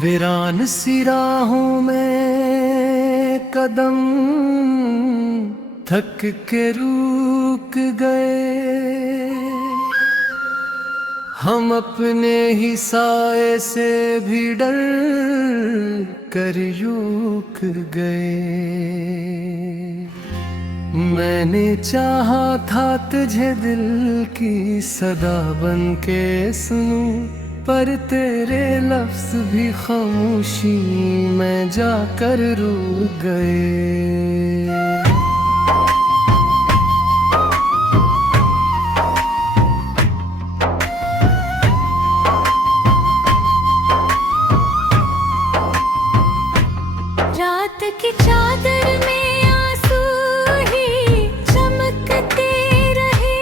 वीरान सी राहों में कदम थक के रुक गए। हम अपने ही साए से भी डर कर रुक गए। मैंने चाहा था तुझे दिल की सदा बन के सुनूं, पर तेरे लफ्ज भी खामोशी में जाकर रुक गए। रात की चादर में आंसू ही चमकते रहे,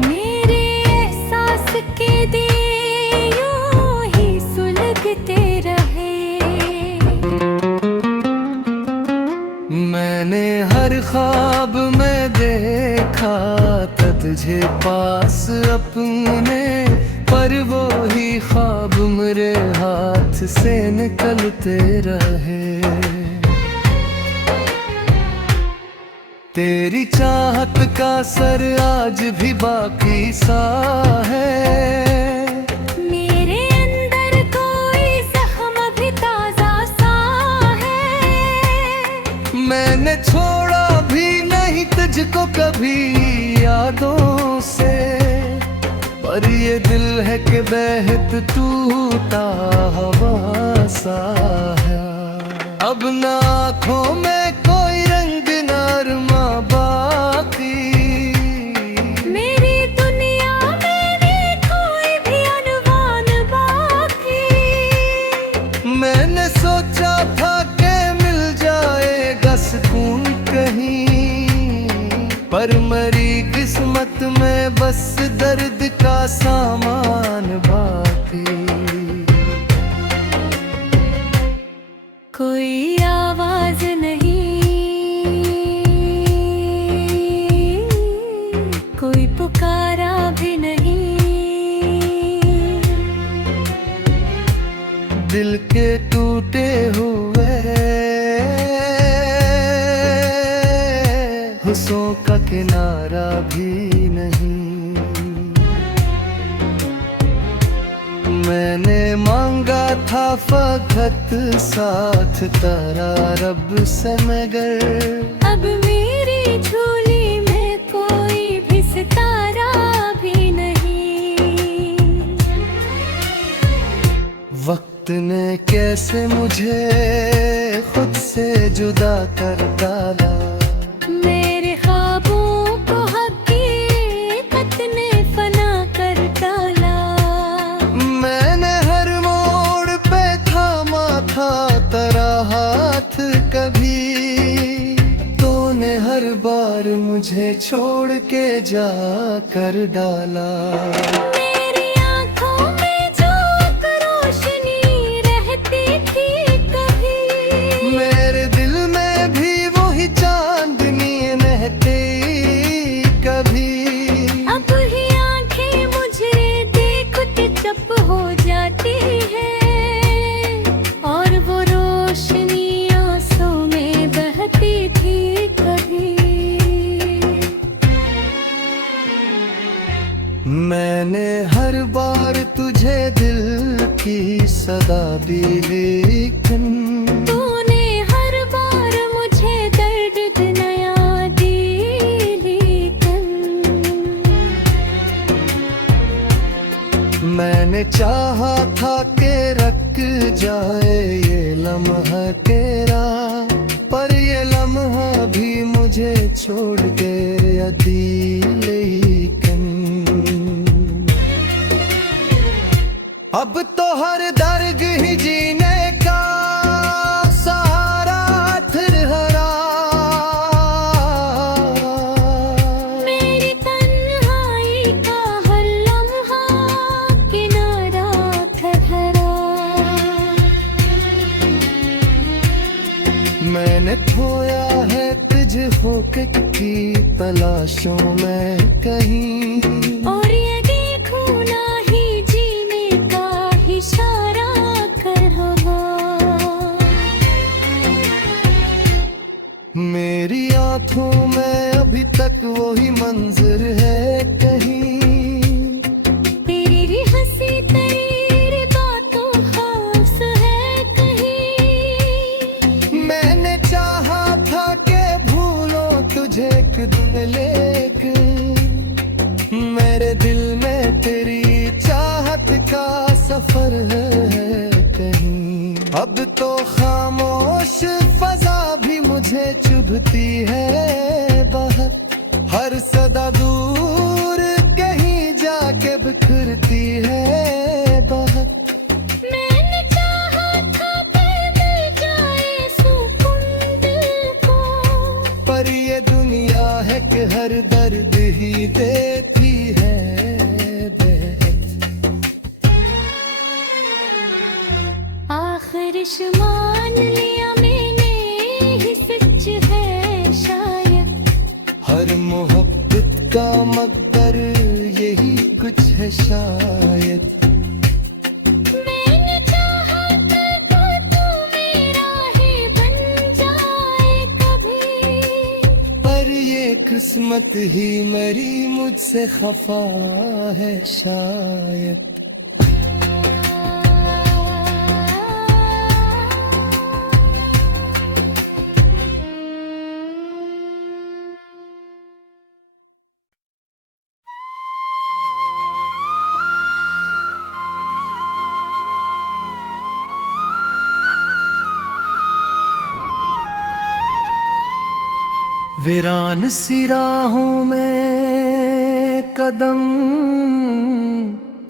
मेरे एहसास के दिए यूं ही सुलगते रहे। मैंने हर ख्वाब में देखा था तुझे पास अपने, पर वो ही ख्वाब मेरे हाथ से निकलते रहे। तेरी चाहत का सर आज भी बाकी सा है, मेरे अंदर कोई जख्म भी ताजा सा है। मैंने छोड़ा भी नहीं तुझको कभी यादों से, पर ये दिल है कि बेहद टूटा हवा सा है। अब ना आँखों में कोई रंग ना अरमा बाकी, मेरी दुनिया में नहीं कोई भी अनवान बाकी। मैंने सोचा था कि मिल जाएगा सुकून कहीं, पर मरी किस्मत में बस दर्द का सामान बाकी। कोई आवाज नहीं, कोई पुकारा भी नहीं, दिल के टूटे हुए हुस्सों का किनारा भी नहीं। मैंने मांगा था फकत साथ तेरा रब से, मगर अब मेरी झोली में कोई भी सितारा भी नहीं। वक्त ने कैसे मुझे खुद से जुदा कर डाला, मेरे ख्वाबों को हकीकत ने फना कर डाला। मैंने हर मोड़ पे थामा था तेरा हाथ कभी, तूने हर बार मुझे छोड़ के जा कर डाला। मेरी आँखों में जो रोशनी रहती थी कभी, मेरे दिल में भी वही चांदनी रहती कभी। अब ही आँखें मुझे देखते चुप हो जाती है, और वो रोशनी आंसू में बहती थी कभी। मैंने हर बार तुझे दिल की सदा दी, लेकिन तूने हर बार मुझे दर्द नया दी, लेकिन मैंने चाहा था कि रख जाए ये लम्हा तेरा, पर ये लम्हा भी मुझे छोड़ गया दी। लेकिन अब तो हर दर्द ही जीने का सहारा फिरहरा। मेरी तन्हाई का हर लम्हा किनारा ठहरा। मैंने खोया है तुझको की तलाशों में कहीं, और ये देखूं ना ही जीने का इशारा कर हवा। आंखों में अभी तक वही मंजर है कहीं। तेरी हंसी तेरी बातों खास है कहीं। मैंने चाहा था कि भूलो तुझे एक दिन, लेकिन मेरे दिल में तेरी चाहत का सफर है कहीं। अब तो खामोश फजा भी मुझे चुभती है बाहर, हर सदा दूर कहीं जाके बिखरती है बाहर। मैंने चाहा था कि मिल जाए सुकून दिल को, पर ये दुनिया है कि हर दर्द ही देती है दर्द। आखिर मान लिया मैंने ही सच है शायद। हर मोहब्बत का मकदर यही कुछ है शायद। मैंने चाहा था तो तू मेरा ही बन जाए कभी, पर ये किस्मत ही मेरी मुझसे खफा है शायद। वीरान सी राहों में कदम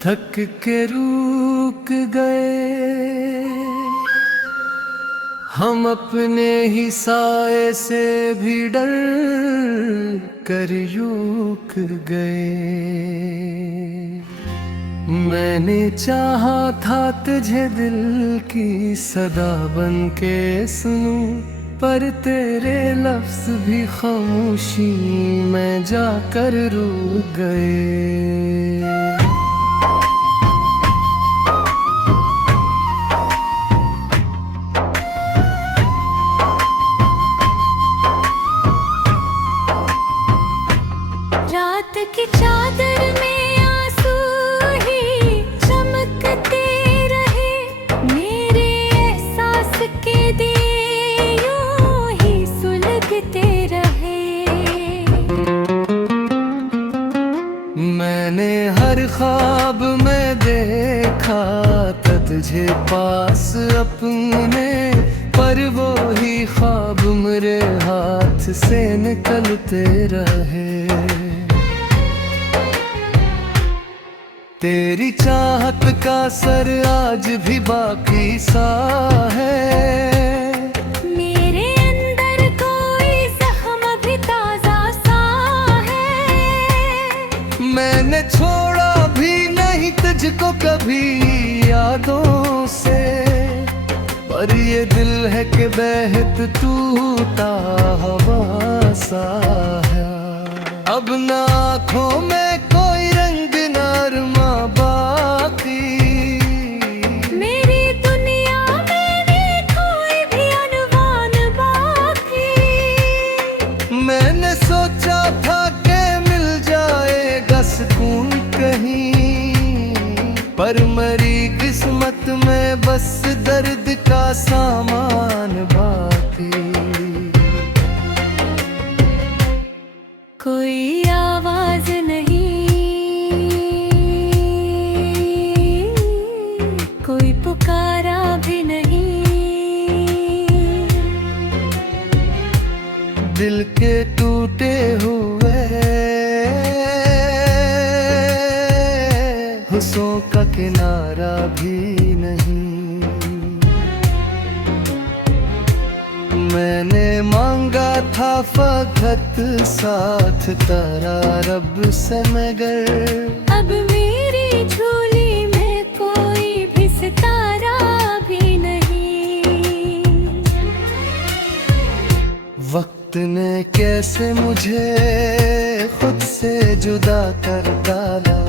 थक के रुक गए, हम अपने ही साए से भी डर कर रुक गए। मैंने चाहा था तुझे दिल की सदा बन के सुनूं, पर तेरे लफ्ज भी खामोशी में जाकर रुक गए। रात की चादर में आंसू ही चमकते रहे, मेरे एहसास के दिए यूं ही सुलगते रहे। मैंने हर ख्वाब में देखा था तुझे पास अपने, पर वो ही ख्वाब मेरे हाथ से निकलते रहे। तेरी चाहत का सर आज भी बाकी सा है, मेरे अंदर कोई जख्म भी ताजा सा है। मैंने छोड़ा भी नहीं तुझको कभी यादों से, पर ये दिल है कि बेहद टूटा हवा सा है। अब ना आँखों में कोई रंग नरमा बाकी, मेरी दुनिया में नहीं कोई भी अनुमान बाकी। मैंने सोचा था कि मिल जाएगा सुकून कहीं, पर मेरी किस्मत में बस दर्द का सामान बाकी। कोई आवाज नहीं, कोई पुकारा भी नहीं। दिल के टूटे हुए हुस्सों का किनारा भी नहीं। मैंने मांगा था फकत साथ तेरा रब से, मगर अब मेरी झोली में कोई भी सितारा भी नहीं। वक्त ने कैसे मुझे खुद से जुदा कर डाला,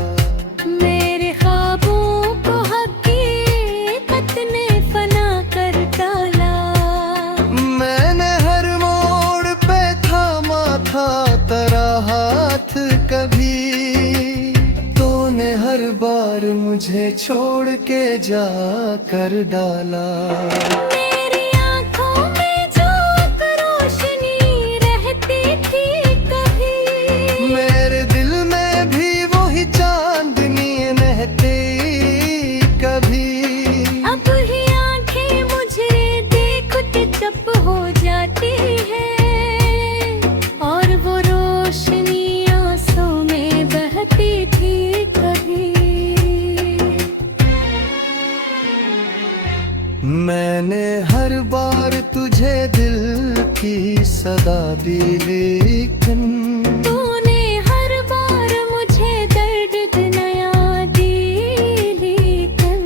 मेरे ख्वाबों को हकीकत ने फना कर डाला। मैंने हर मोड़ पे थामा छोड़ के जा कर डाला। मेरी आँखों में जो एक रोशनी रहती थी कभी, मेरे दिल में भी वही चांदनी रहती कभी। अब ही आँखें मुझे देखते चुप हो जाती है, और वो रोशनी आंसू में बहती थी कभी। मैंने हर बार तुझे दिल की सदा दी, लेकिन तूने हर बार मुझे दर्द नया दी, लेकिन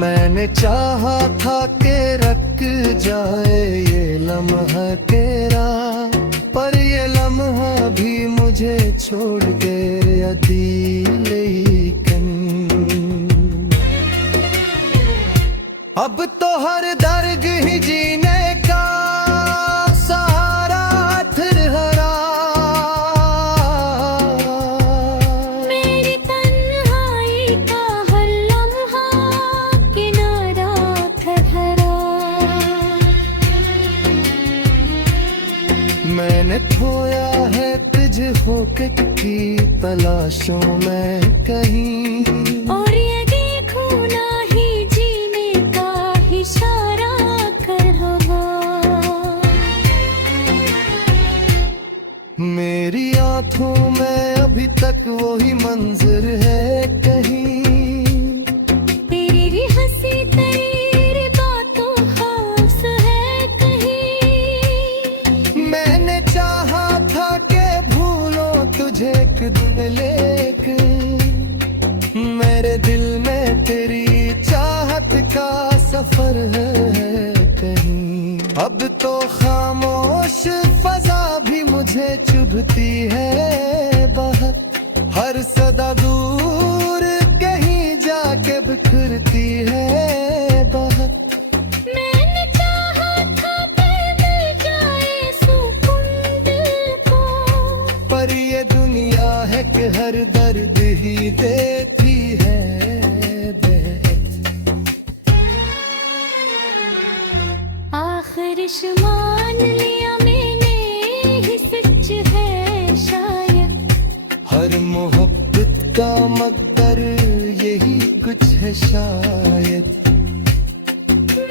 मैंने चाहा था कि रख जाए ये लम्हा तेरा, पर ये लम्हा भी मुझे छोड़ के अधी। लेकिन अब तो हर दर्द ही जीने का सहारा हरा। मेरी तन्हाई का हर लम्हा किनारा ठहरा। मैंने खोया है तुझ होके की तलाशों में कहीं, और ये देखूं ना ही जीने का इशारा कर रहा। मेरी आंखों में अभी तक वही मंजर है कहीं, तेरी हंसी तेरी बातों खास है कहीं। मैंने चाहा था कि भूलो तुझे एक दिन, लेकिन मेरे दिल में तेरी चाहत का सफर है कहीं। अब तो खामोश फजा भी मुझे चुभती है बहुत, हर सदा दूर कहीं जाके बिखरती है बहुत। मैंने चाहा था कि मिल जाए सुकून दिल को, पर ये दुनिया है कि हर दर्द ही देती है दर्द। आखिर मान लिया मैंने ही सच है शायद, हर मोहब्बत का मकदर यही कुछ है शायद।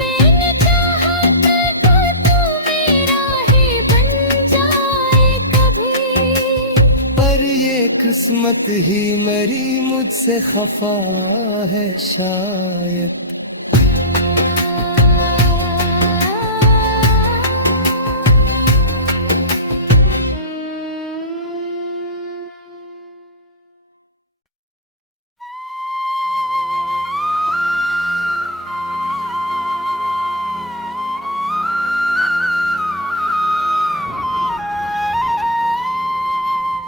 मैंने चाहा था तो तू मेरा ही बन जाए कभी, पर ये किस्मत ही मेरी मुझसे खफा है शायद।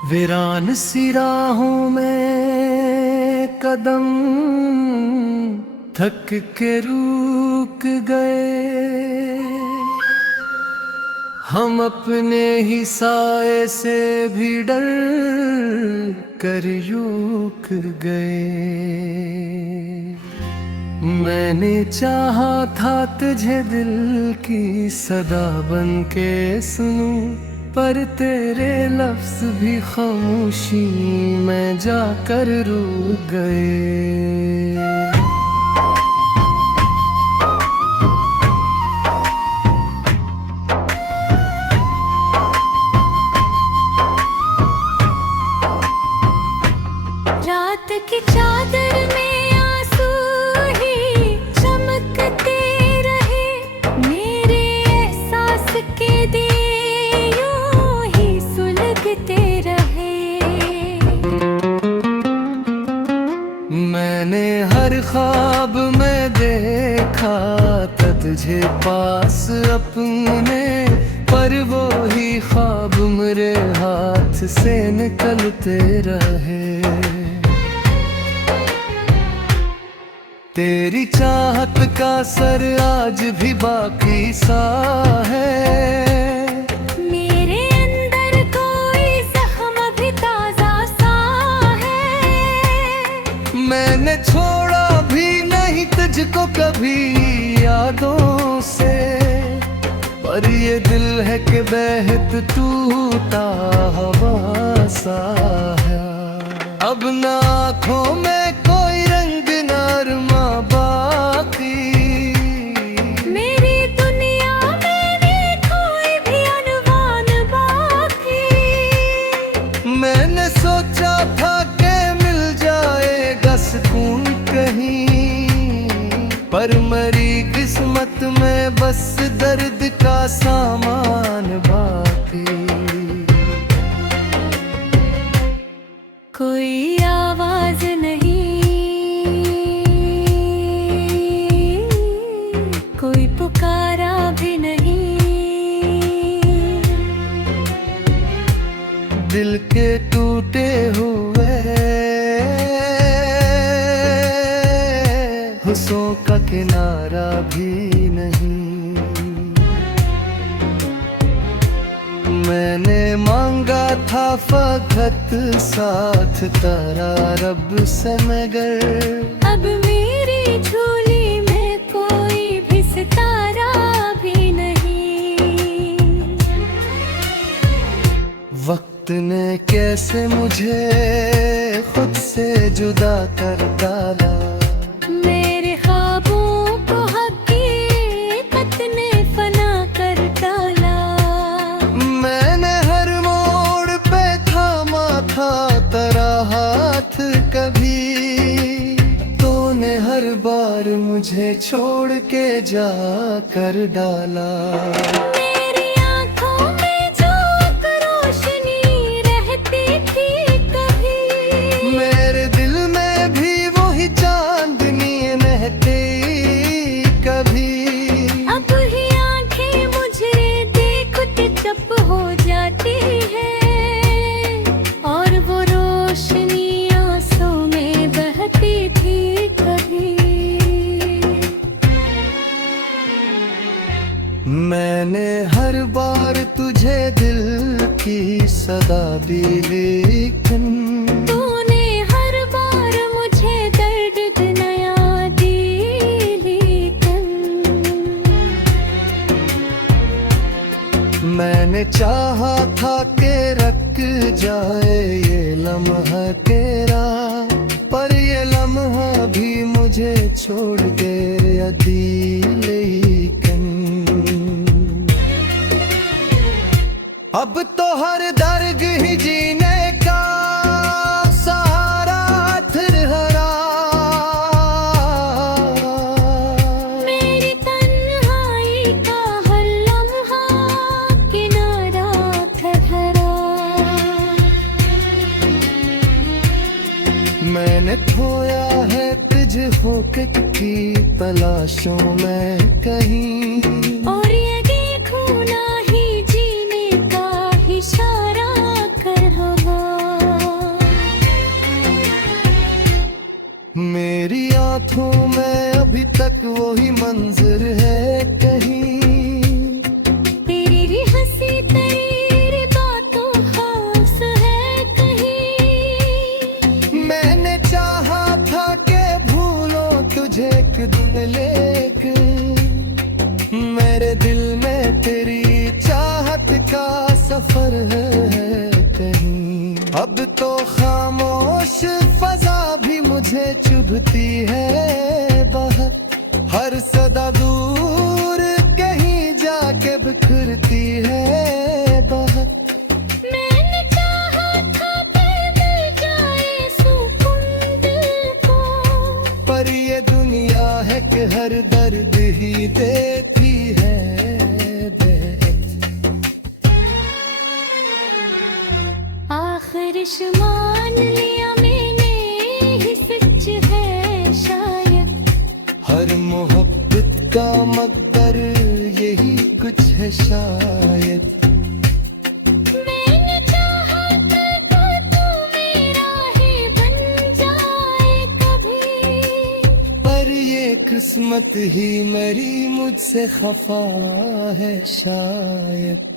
वीरान सी राहों में कदम थक के रुक गए, हम अपने ही साए से भी डर कर रुक गए। मैंने चाहा था तुझे दिल की सदा बन के सुनूं, पर तेरे लफ्ज भी खामोशी में जाकर रुक गए। रात की चादर में आंसू ही चमकते रहे, मेरे एहसास के दिए यूं ही सुलगते रहे। मैंने हर ख्वाब में देखा था तुझे पास अपने, पर वो ही ख्वाब मेरे हाथ से निकलते रहे। तेरी चाहत का सर आज भी बाकी सा है, मेरे अंदर कोई जख्म भी ताजा सा तुझको कभी यादों से, पर ये दिल है कि बेहद टूटा हवा सा है। अब ना आँखों में कोई रंग ना अरमा बाकी, मेरी दुनिया में नहीं कोई भी अनवान बाकी। मैंने सोचा था कि मिल जाएगा सुकून कहीं, पर मरी किस्मत में बस दर्द का सामान बाकी। कोई आवाज नहीं, कोई पुकारा भी नहीं, दिल के टूटे हुए हुस्सों का किनारा भी नहीं। मैंने मांगा था फकत साथ तेरा रब से, मगर अब मेरी झोली में कोई भी सितारा भी नहीं। वक्त ने कैसे मुझे खुद से जुदा कर डाला, मेरे ख्वाबों को हकीकत ने फना कर डाला। मैंने हर मोड़ पे थामा था तेरा हाथ कभी, तूने हर बार मुझे छोड़ के जा कर डाला। मेरी आँखों में जो रोशनी रहती थी कभी, मेरे दिल में भी वही चांदनी रहती कभी। अब ही आँखें मुझे देखते चुप हो जाती है, और वो रोशनी आंसू में बहती थी कभी। मैंने हर बार तुझे दिल की सदा दी, लेकिन तूने हर बार मुझे दर्द नया दी, लेकिन मैंने चाहा था कि रख जाए ये लम्हा तेरा, पर ये लम्हा भी मुझे छोड़ गया दी, लेकिन अब तो हर दर्द ही जीने का सहारा हरा। मेरी तन्हाई का हर लम्हा किनारा ठहरा। मैंने खोया है तुझ होके की तलाशों में कहीं, और ये देखूं ना ही जीने का इशारा कर हवा। मेरी आंखों में अभी तक वही मंजर है कहीं, तेरी हंसी तेरी बातों खास है कहीं। मैंने चाहा था कि भूलो तुझे एक दिन, लेकिन मेरे दिल में तेरी चाहत का सफर है कहीं। अब तो खामोश फजा भी मुझे चुभती है बहुत, हर सदा दूर कहीं जाके बिखरती है बहुत। मैंने चाहा था कि मिल जाए सुकून दिल को, पर ये दुनिया है कि हर दर्द ही देती है आखिर मान लिया मैंने ही सच है शायद। हर मोहब्बत का मकदर यही कुछ है शायद। मैंने चाहा था तो तू मेरा ही बन जाए कभी, पर ये किस्मत ही मेरी मुझसे खफा है शायद।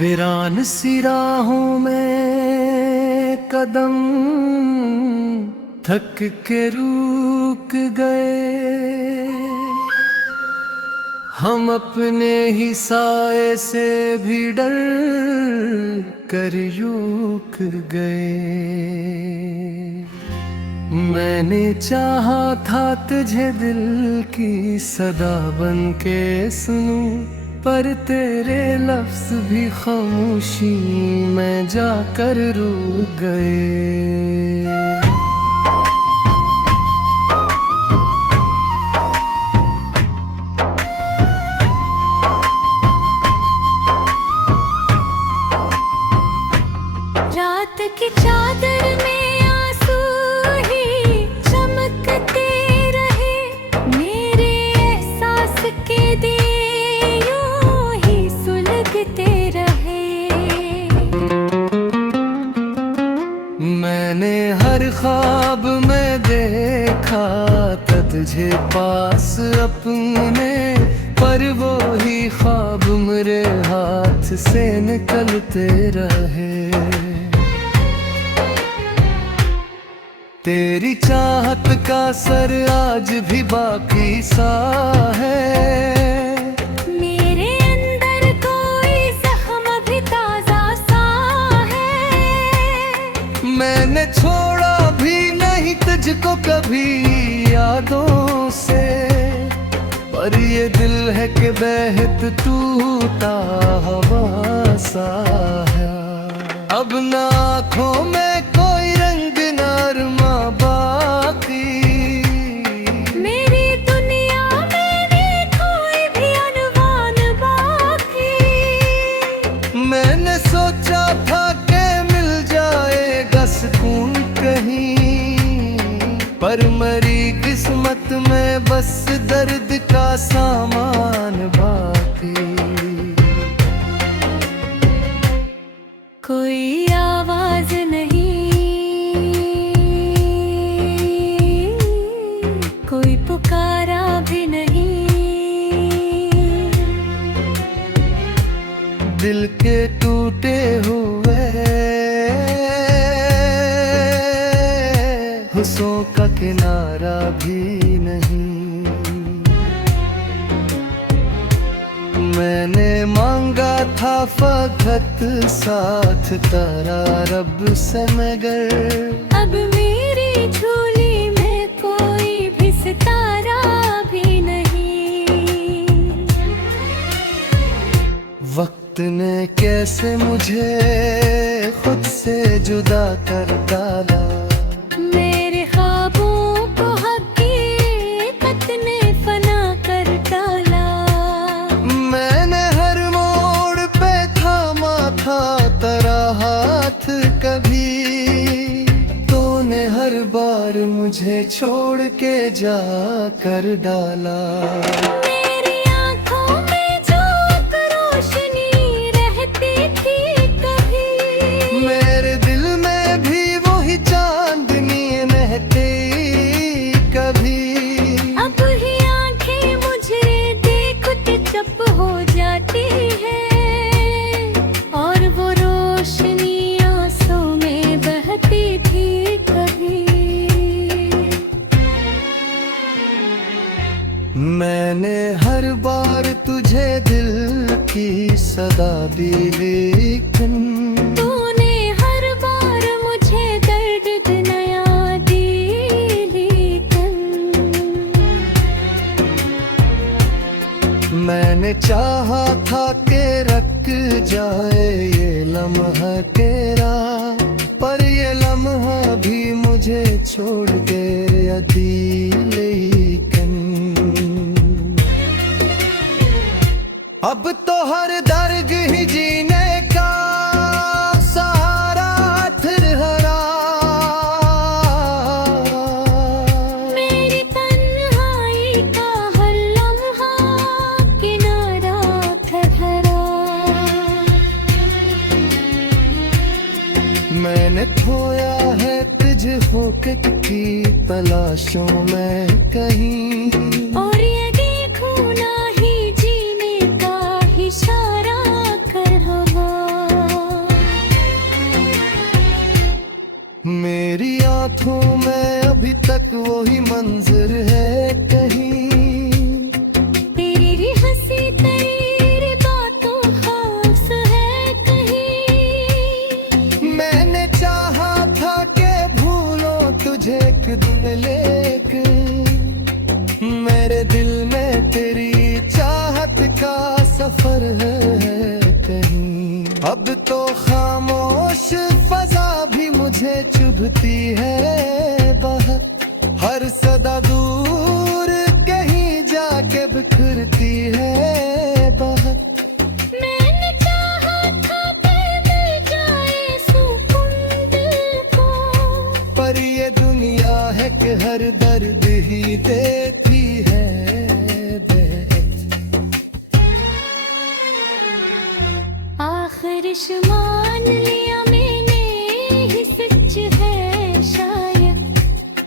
वीरान सी राहों में कदम थक के रुक गए, हम अपने ही साए से भी डर कर रुक गए। मैंने चाहा था तुझे दिल की सदा बन के सुनूं, पर तेरे लफ्ज भी खामोशी में जाकर रुक गए। रात की चादर में आंसू ही चमकते रहे, मेरे एहसास के दिए यूं ही सुलगते रहे। मैंने हर ख्वाब में देखा था तुझे पास अपने, पर वो ही ख्वाब मेरे हाथ से निकलते रहे। तेरी चाहत का सर आज भी बाकी सा है, मेरे अंदर कोई जख्म भी ताजा सा है। मैंने छोड़ा भी नहीं तुझको कभी यादों से, पर ये दिल है कि बेहद टूटा हवा सा है। अब ना आँखों में कोई रंग ना अरमा बाकी, मेरी दुनिया में भी कोई भी अनवान बाकी। मैंने सोचा था कि मिल जाएगा सुकून कहीं, पर मरी किस्मत में बस दर्द का सामान बाकी। कोई आवाज नहीं, कोई पुकारा भी नहीं, दिल के टूटे हुए हुस्सों का किनारा भी नहीं। मैंने मांगा था फकत साथ तेरा रब से, मगर अब मेरी झोली में कोई भी सितारा भी नहीं। वक्त ने कैसे मुझे खुद से जुदा कर डाला, मेरे ख्वाबों को हकीकत ने फना कर डाला। मैंने हर मोड़ पे थामा था तेरा हाथ कभी, तूने हर बार मुझे छोड़ के जा कर डाला। मेरी आँखों में जो रोशनी रहती थी कभी, मेरे दिल में भी वही चांदनी रहती कभी। अब ही आँखें मुझे देखते चुप हो जाती है, और वो रोशनी आंसू में बहती थी कभी। मैंने हर बार तुझे दिल की सदा दी, लेकिन तूने हर बार मुझे दर्द नया दी, लेकिन मैंने चाहा था कि रख जाए ये लम्हा तेरा, पर ये लम्हा भी मुझे छोड़ के अधी। लेकिन अब तो हर दर्द ही जीने का सहारा फिर मेरी तन्हाई का हर लम्हा किनारा ठहरा। मैंने खोया है तुझको की तलाशों में कहीं, और ये देखूं ना ही जीने का इशारा कर हवा। मेरी आंखों में अभी तक वही मंजर है कहीं, तेरी हंसी तेरी बातों खास है कहीं। मैंने चाहा था कि भूलो तुझे एक दिन, लेकिन मेरे दिल में तेरी चाहत का सफर है कहीं। अब तो खामोश फजा भी मुझे चुभती है बहुत, हर सदा दूर कहीं जाके बिखरती है बहुत। मैंने चाहा था कि मिल जाए सुकून दिल को, पर ये दुनिया है कि हर दर्द ही देती है दर्द। आखिरिश मान लिया मैंने ही सच है शायद,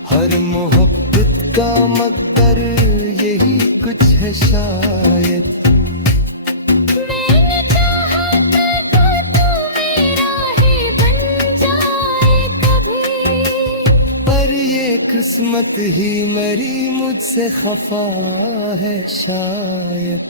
हर मोहब्बत का मकदर यही कुछ है शायद। मैंने चाहा था तो तू मेरा ही बन जाए कभी, पर ये किस्मत ही मेरी मुझसे खफा है शायद।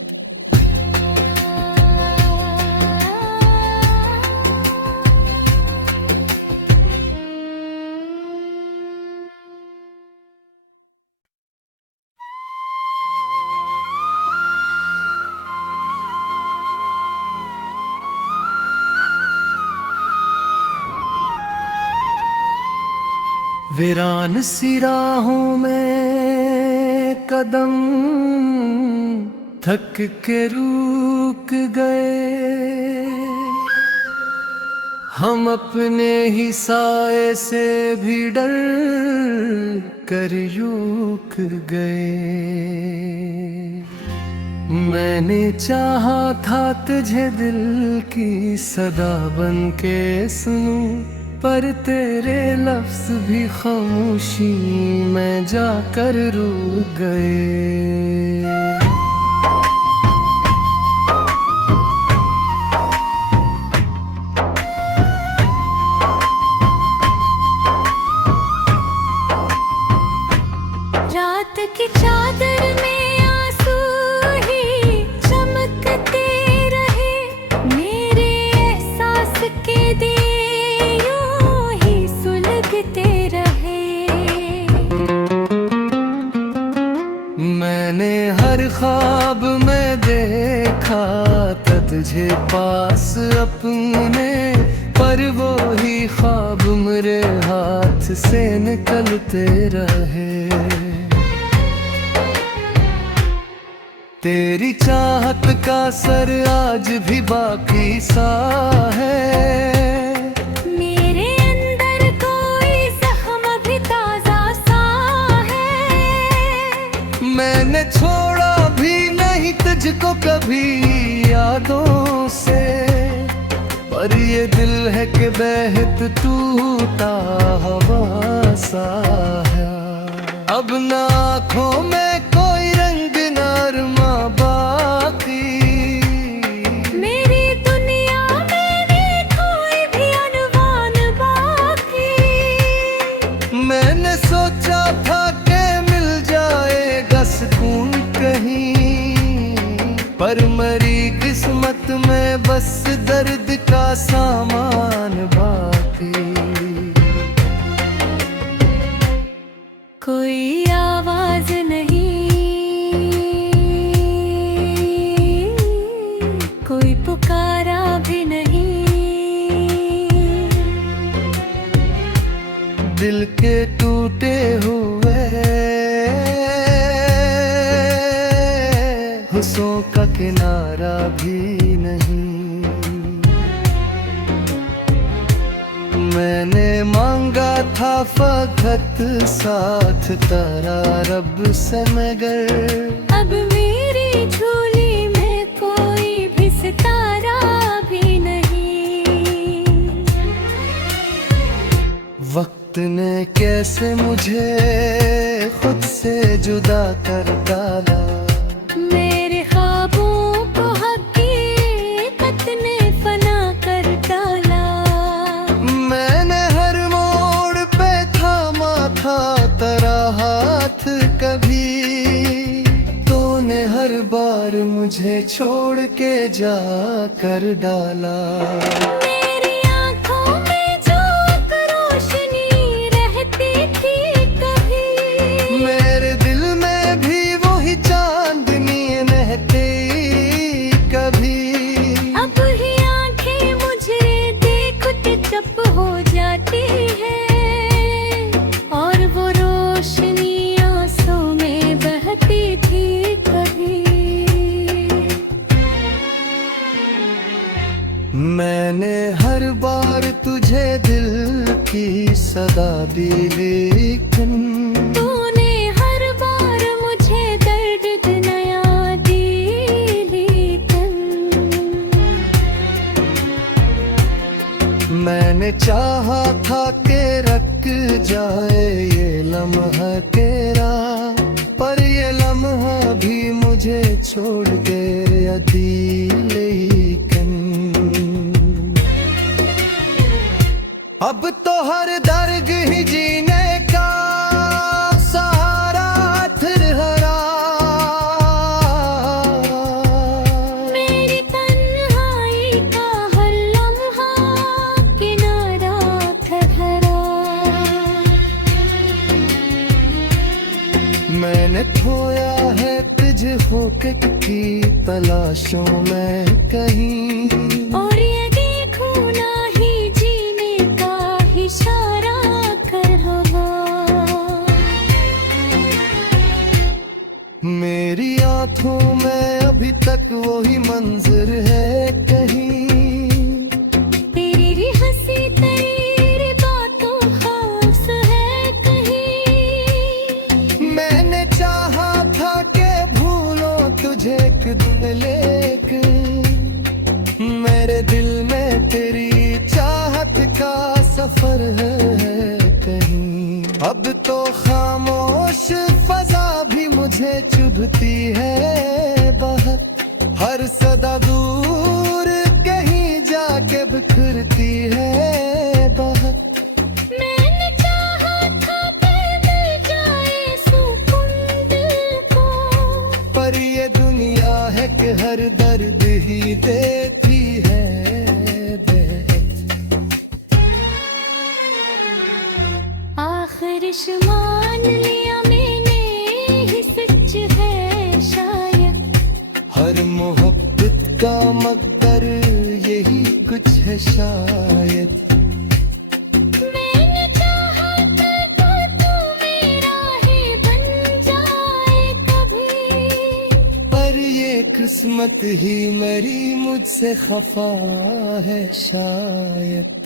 वीरान सी राहों में कदम थक के रुक गए, हम अपने ही साए से भी डर कर रुक गए। मैंने चाहा था तुझे दिल की सदा बन के सुनूं, पर तेरे लफ्ज भी खामोशी में जाकर रुक गए। रात की चादर में आंसू ही चमकते रहे, मेरे एहसास के दिए यूं ही सुलगते रहे। मैंने हर ख्वाब में देखा था तुझे पास अपने, पर वो ही ख्वाब मेरे हाथ से निकलते रहे। तेरी चाहत का सर आज भी बाकी सा है, मेरे अंदर कोई जख्म भी ताजा सा है। मैंने छोड़ा भी नहीं तुझको कभी यादों से, पर ये दिल है कि बेहद टूटा हवा सा है। अब ना आँखों में कोई रंग नरमा बाकी, मेरी दुनिया में नहीं कोई भी अनवान बाकी। मैंने सोचा था कि मिल जाएगा सुकून कहीं, पर मेरी किस्मत में बस दर्द का सामान बाकी। कोई आवाज नहीं, कोई पुकारा भी नहीं, दिल के टूटे हुए हुस्सों का किनारा भी नहीं। मैंने मांगा था फकत साथ तेरा रब से, मगर अब मेरी झोली में कोई भी सितारा भी नहीं। वक्त ने कैसे मुझे खुद से जुदा कर डाला, मेरे ख्वाबों को हकीकत ने फना कर डाला। मैंने हर मोड़ मुझे छोड़ के जा कर डाला। मेरी आँखों में जो एक रोशनी रहती थी कभी, मेरे दिल में भी वही चांदनी महकती कभी। अब ही आँखें मुझे देखते चुप हो जाती है, और वो रोशनी आंसू में बहती थी कभी। मैंने हर बार तुझे दिल की सदा दी, लेकिन तूने हर बार मुझे दर्द नया दी, लेकिन मैंने चाहा था कि रख जाए ये लम्हा तेरा, पर ये लम्हा भी मुझे छोड़ गया दी। लेकिन अब तो हर दर्द ही जीने का सहारा फिरहरा। मेरी तन्हाई का हर लम्हा किनारा ठहरा। मैंने खोया है तुझे होके की तलाशों में कहीं, और ये देखूं ना ही जीने का इशारा कर हवा। मेरी आंखों में अभी तक वही मंजर है कहीं। तेरी हंसी तेरी बातों खास है कहीं। मैंने चाहा था कि भूलो तुझे एक दिन, लेकिन मेरे दिल में तेरी चाहत का सफर है कहीं। अब तो खामोश फजा भी मुझे चुभती है बहुत, हर सदा दूर कहीं जाके बिखरती है बहुत। मैंने चाहा था कि मिल जाए सुकून दिल को, पर ये दुनिया है कि हर दर्द ही देती है दर्द। आखिर मान लिया मैंने ही सच है शायद। हर मोहब्बत का मकदर यही कुछ है शायद। मैंने चाहा था तो तू मेरा ही बन जाए कभी, पर ये किस्मत ही मेरी मुझसे खफा है शायद।